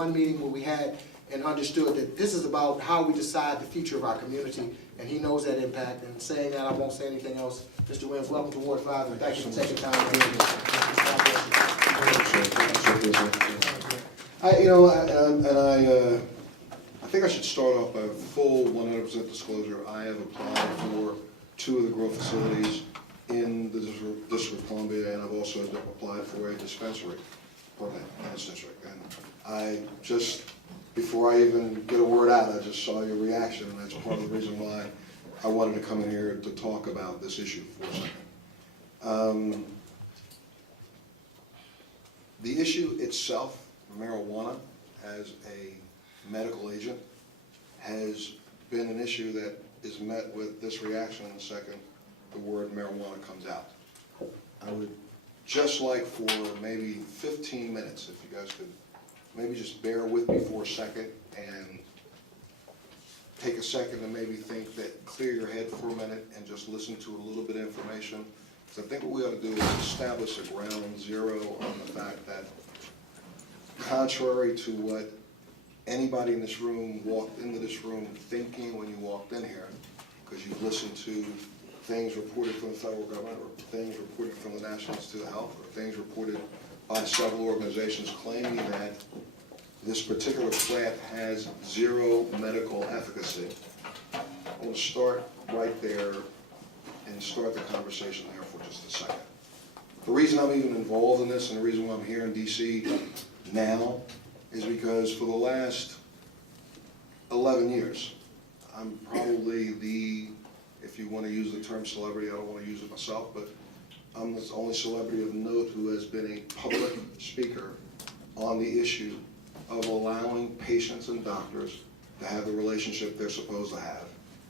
One meeting where we had and understood that this is about how we decide the future of our community, and he knows that impact. And saying that, I won't say anything else. Mr. Williams, welcome to Ward 5, and thank you for taking time to be here. I think I should start off by full 100% disclosure. I have applied for 2 of the grow facilities in the District of Columbia, and I've also applied for a dispensary permit in this district. And I just, before I even get a word out, I just saw your reaction, and that's part of the reason why I wanted to come in here to talk about this issue for a second. The issue itself, marijuana as a medical agent, has been an issue that is met with this reaction the second the word marijuana comes out. I would just like for maybe 15 minutes, if you guys could maybe just bear with me for a second and take a second and maybe think that, clear your head for a minute and just listen to a little bit of information. Because I think what we ought to do is establish a ground zero on the fact that, contrary to what anybody in this room walked into this room thinking when you walked in here, because you've listened to things reported from the federal government, or things reported from the National Institute of Health, or things reported by several organizations claiming that this particular plant has zero medical efficacy. I want to start right there and start the conversation there for just a second. The reason I'm even involved in this, and the reason why I'm here in DC now, is because for the last 11 years, I'm probably the, if you want to use the term celebrity, I don't want to use it myself, but I'm the only celebrity of note who has been a public speaker on the issue of allowing patients and doctors to have the relationship they're supposed to have,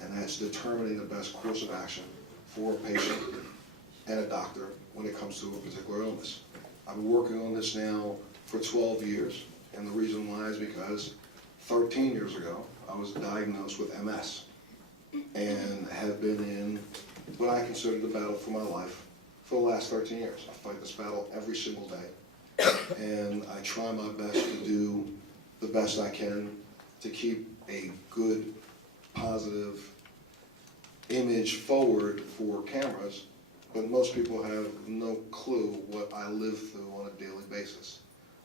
and that's determining the best course of action for a patient and a doctor when it comes to a particular illness. I've been working on this now for 12 years, and the reason why is because 13 years ago, I was diagnosed with MS and have been in what I consider the battle for my life for the last 13 years. I fight this battle every single day, and I try my best to do the best I can to keep a good, positive image forward for cameras, but most people have no clue what I live through on a daily basis.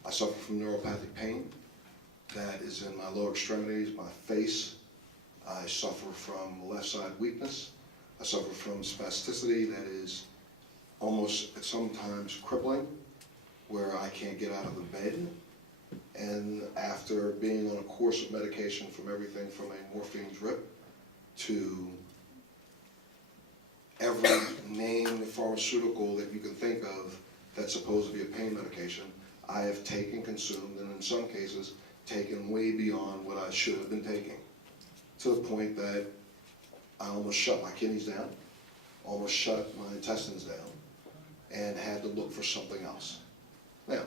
I suffer from neuropathic pain that is in my lower extremities, my face. I suffer from left side weakness. I suffer from spasticity that is almost sometimes crippling, where I can't get out of the bed. And after being on a course of medication from everything from a morphine drip to every named pharmaceutical that you can think of that's supposed to be a pain medication, I have taken, consumed, and in some cases, taken way beyond what I should have been taking, to the point that I almost shut my kidneys down, almost shut my intestines down, and had to look for something else. Now,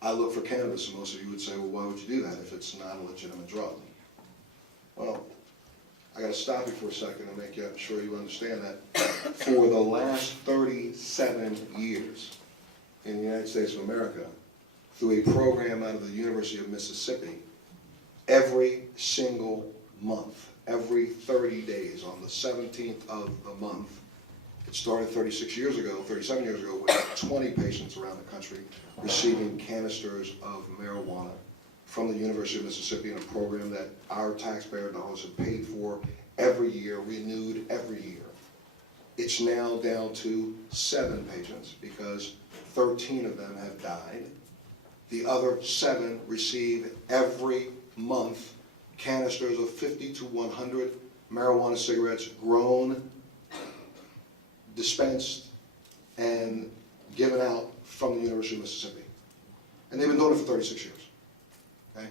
I look for cannabis, and most of you would say, well, why would you do that if it's not a legitimate drug? Well, I got to stop you for a second and make sure you understand that for the last 37 years in the United States of America, through a program out of the University of Mississippi, every single month, every 30 days, on the 17th of the month, it started 37 years ago, with 20 patients around the country receiving canisters of marijuana from the University of Mississippi in a program that our taxpayer dollars have paid for every year, renewed every year. It's now down to 7 patients because 13 of them have died. The other 7 receive every month canisters of 50 to 100 marijuana cigarettes grown, dispensed, and given out from the University of Mississippi. And they've been doing it for 36 years. Okay?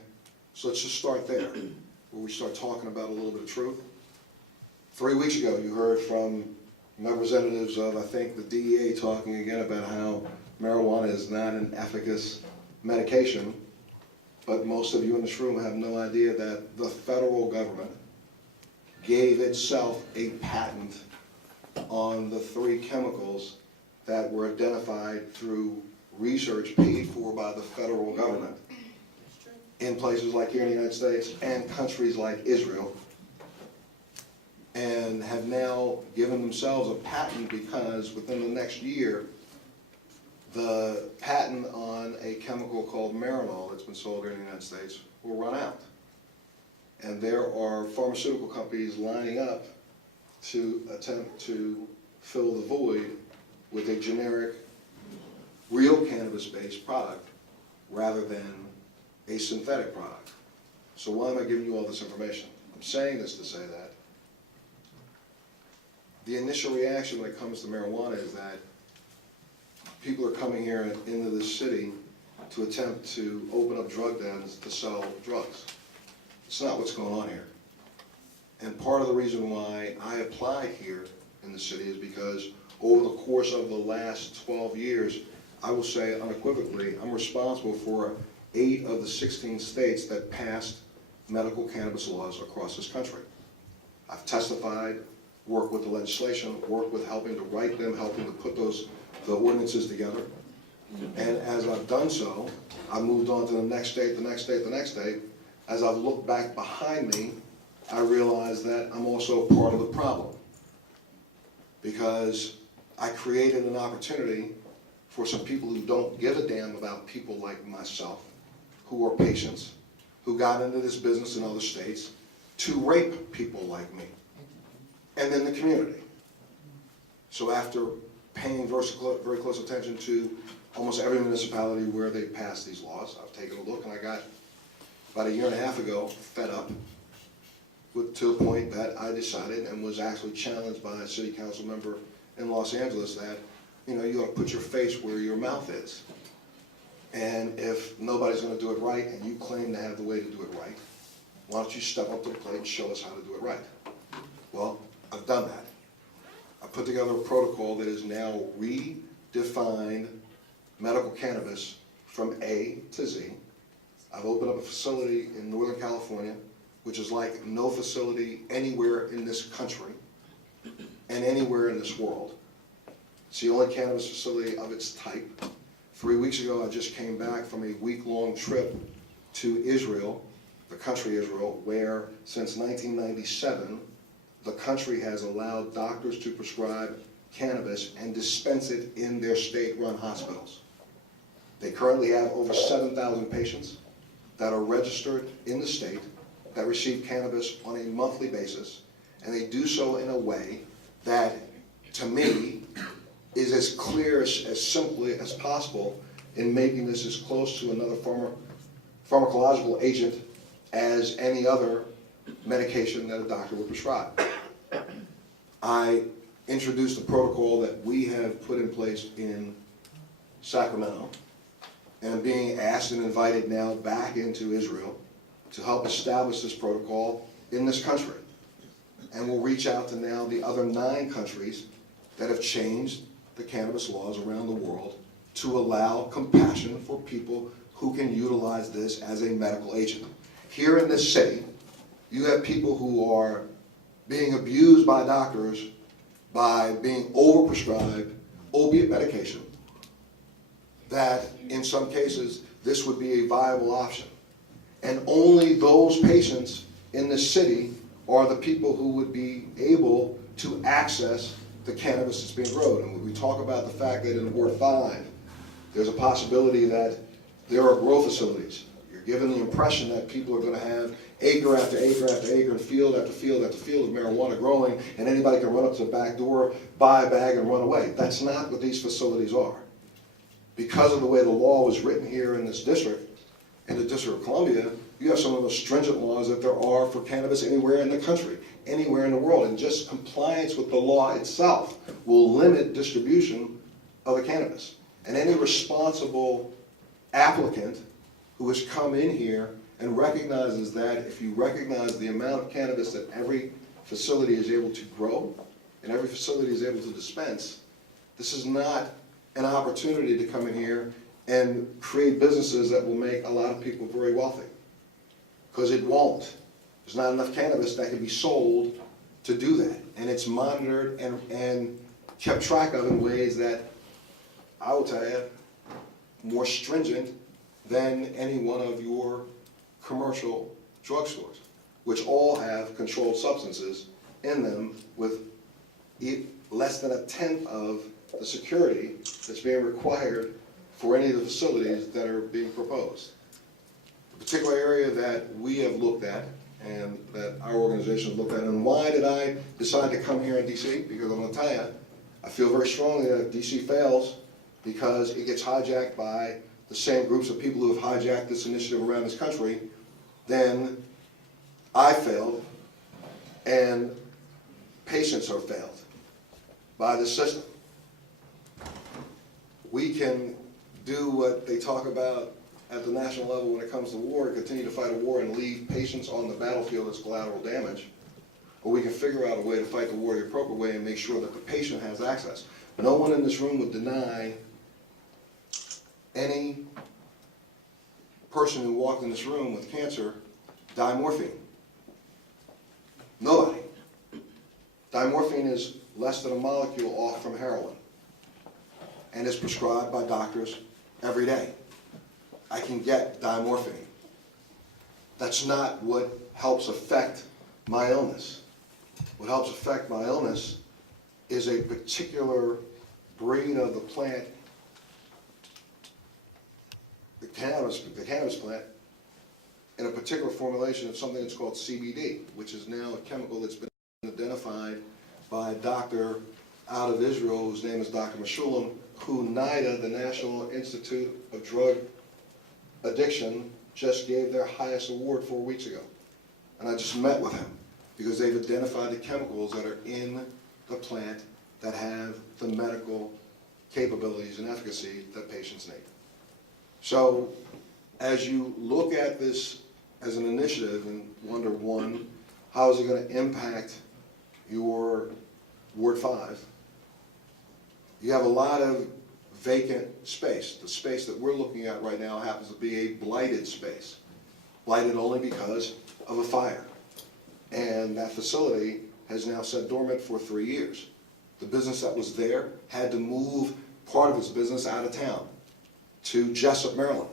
So let's just start there, where we start talking about a little bit of truth. 3 weeks ago, you heard from representatives of, I think, the DEA talking again about how marijuana is not an efficacious medication, but most of you in this room have no idea that the federal government gave itself a patent on the 3 chemicals that were identified through research paid for by the federal government in places like here in the United States and countries like Israel, and have now given themselves a patent because within the next year, the patent on a chemical called Marinol that's been sold here in the United States will run out. And there are pharmaceutical companies lining up to attempt to fill the void with a generic, real cannabis-based product rather than a synthetic product. So why am I giving you all this information? I'm saying this to say that the initial reaction when it comes to marijuana is that people are coming here into this city to attempt to open up drug dens to sell drugs. It's not what's going on here. And part of the reason why I apply here in the city is because over the course of the last 12 years, I will say unequivocally, I'm responsible for 8 of the 16 states that passed medical cannabis laws across this country. I've testified, worked with the legislation, worked with helping to write them, helping to put the ordinances together. And as I've done so, I've moved on to the next state, the next state, the next state. As I've looked back behind me, I realized that I'm also part of the problem. Because I created an opportunity for some people who don't give a damn about people like myself, who are patients, who got into this business in other states, to rape people like me, and then the community. So after paying very close attention to almost every municipality where they passed these laws, I've taken a look, and I got, about a year and a half ago, fed up to the point that I decided, and was actually challenged by a city council member in Los Angeles, that you ought to put your face where your mouth is. And if nobody's going to do it right, and you claim to have the way to do it right, why don't you step up to the plate and show us how to do it right? Well, I've done that. I put together a protocol that has now redefined medical cannabis from A to Z. I've opened up a facility in Northern California, which is like no facility anywhere in this country and anywhere in this world. It's the only cannabis facility of its type. 3 weeks ago, I just came back from a week-long trip to Israel, the country Israel, where since 1997, the country has allowed doctors to prescribe cannabis and dispense it in their state-run hospitals. They currently have over 7,000 patients that are registered in the state that receive cannabis on a monthly basis, and they do so in a way that, to me, is as clear, as simply as possible in making this as close to another pharmacological agent as any other medication that a doctor would prescribe. I introduced a protocol that we have put in place in Sacramento, and I'm being asked and invited now back into Israel to help establish this protocol in this country. And we'll reach out to now the other 9 countries that have changed the cannabis laws around the world to allow compassion for people who can utilize this as a medical agent. Here in this city, you have people who are being abused by doctors by being overprescribed opiate medication, that in some cases this would be a viable option. And only those patients in this city are the people who would be able to access the cannabis that's being grown. And when we talk about the fact that in Ward 5, there's a possibility that there are grow facilities. You're given the impression that people are going to have acre after acre after acre and field after field after field of marijuana growing, and anybody can run up to the back door, buy a bag, and run away. That's not what these facilities are. Because of the way the law was written here in this district, in the District of Columbia, you have some of the most stringent laws that there are for cannabis anywhere in the country, anywhere in the world, and just compliance with the law itself will limit distribution of the cannabis. And any responsible applicant who has come in here and recognizes that, if you recognize the amount of cannabis that every facility is able to grow and every facility is able to dispense, this is not an opportunity to come in here and create businesses that will make a lot of people very wealthy. Because it won't. There's not enough cannabis that can be sold to do that. And it's monitored and kept track of in ways that, I will tell you, more stringent than any one of your commercial drugstores, which all have controlled substances in them with less than 1/10 of the security that's being required for any of the facilities that are being proposed. The particular area that we have looked at and that our organization has looked at, and why did I decide to come here in DC? Because I'm going to tell you, I feel very strongly that if DC fails, because it gets hijacked by the same groups of people who have hijacked this initiative around this country, then I failed and patients are failed by the system. We can do what they talk about at the national level when it comes to war, continue to fight a war and leave patients on the battlefield as collateral damage, or we can figure out a way to fight the war the appropriate way and make sure that the patient has access. No one in this room would deny any person who walked in this room with cancer dimorphine. Nobody. Dimorphine is less than a molecule off from heroin and is prescribed by doctors every day. I can get dimorphine. That's not what helps affect my illness. What helps affect my illness is a particular breed of the plant, the cannabis plant, in a particular formulation of something that's called CBD, which is now a chemical that's been identified by a doctor out of Israel whose name is Dr. Meshulam, who NIDA, the National Institute of Drug Addiction, just gave their highest award 4 weeks ago. And I just met with him because they've identified the chemicals that are in the plant that have the medical capabilities and efficacy that patients need. So as you look at this as an initiative and wonder, one, how is it going to impact your Ward 5? You have a lot of vacant space. The space that we're looking at right now happens to be a blighted space. Blighted only because of a fire. And that facility has now sat dormant for 3 years. The business that was there had to move part of its business out of town to Jessup, Maryland.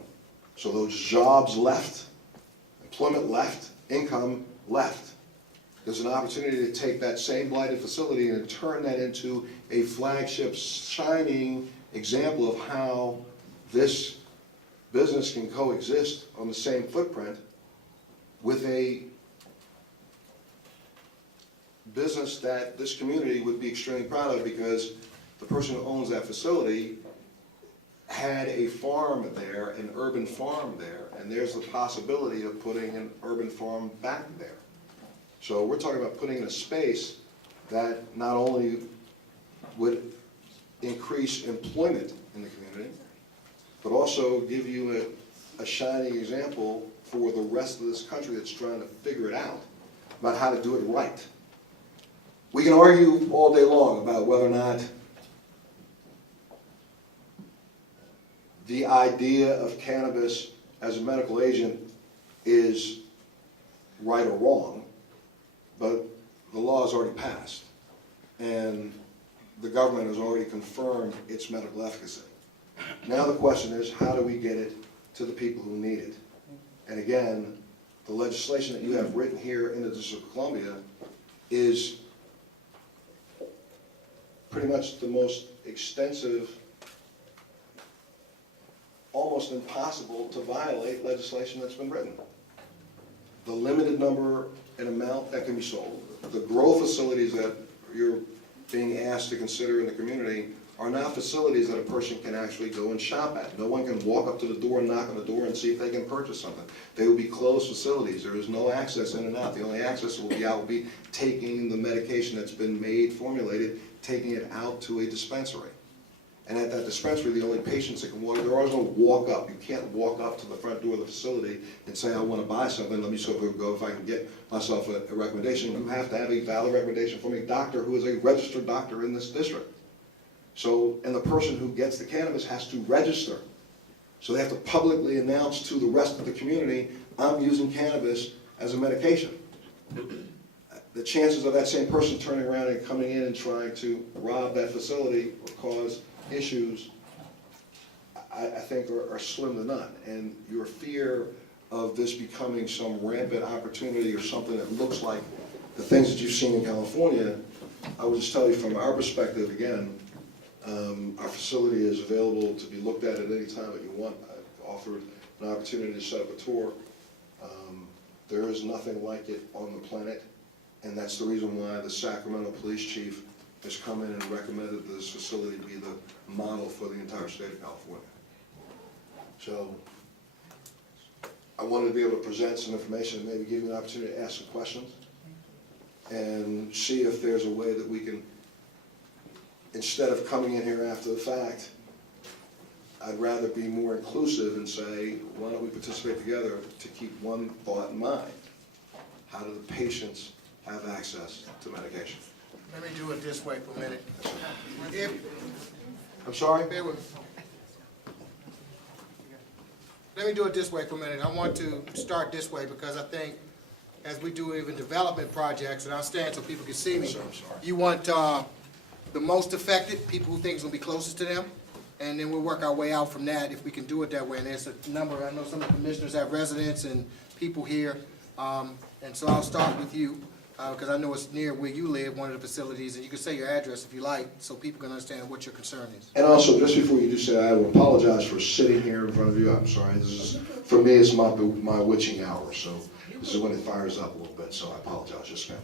So those jobs left, employment left, income left. There's an opportunity to take that same blighted facility and turn that into a flagship, shining example of how this business can coexist on the same footprint with a business that this community would be extremely proud of, because the person who owns that facility had a farm there, an urban farm there, and there's the possibility of putting an urban farm back there. So we're talking about putting in a space that not only would increase employment in the community, but also give you a shining example for the rest of this country that's trying to figure it out about how to do it right. We can argue all day long about whether or not the idea of cannabis as a medical agent is right or wrong, but the law has already passed, and the government has already confirmed its medical efficacy. Now the question is, how do we get it to the people who need it? And again, the legislation that you have written here in the District of Columbia is pretty much the most extensive, almost impossible to violate legislation that's been written. The limited number and amount that can be sold, the grow facilities that you're being asked to consider in the community are not facilities that a person can actually go and shop at. No one can walk up to the door and knock on the door and see if they can purchase something. They will be closed facilities. There is no access in and out. The only access will be taking the medication that's been made, formulated, taking it out to a dispensary. And at that dispensary, the only patients that can walk, there is no walk up. You can't walk up to the front door of the facility and say, I want to buy something, let me sort of go if I can get myself a recommendation. You have to have a valid recommendation from a doctor who is a registered doctor in this district. So, and the person who gets the cannabis has to register. So they have to publicly announce to the rest of the community, I'm using cannabis as a medication. The chances of that same person turning around and coming in and trying to rob that facility or cause issues, I think are slim to none. And your fear of this becoming some rampant opportunity or something that looks like the things that you've seen in California, I would just tell you from our perspective, again, our facility is available to be looked at any time that you want. I've offered an opportunity to set up a tour. There is nothing like it on the planet, and that's the reason why the Sacramento police chief has come in and recommended this facility be the model for the entire state of California. So I wanted to be able to present some information and maybe give you an opportunity to ask some questions and see if there's a way that we can, instead of coming in here after the fact, I'd rather be more inclusive and say, why don't we participate together to keep one thought in mind? How do the patients have access to medication? Let me do it this way for a minute. I'm sorry? Bear with me. Let me do it this way for a minute. I want to start this way because I think as we do even development projects, and I'll stand so people can see me, Sir, I'm sorry. you want the most affected, people who think it's going to be closest to them, and then we'll work our way out from that if we can do it that way. And there's a number, I know some of the commissioners have residents and people here, and so I'll start with you because I know it's near where you live, one of the facilities, and you can say your address if you like so people can understand what your concern is. And also, just before you do say that, I will apologize for sitting here in front of you. I'm sorry. This is, for me, it's my witching hour, so this is when it fires up a little bit, so I apologize. Yes, ma'am.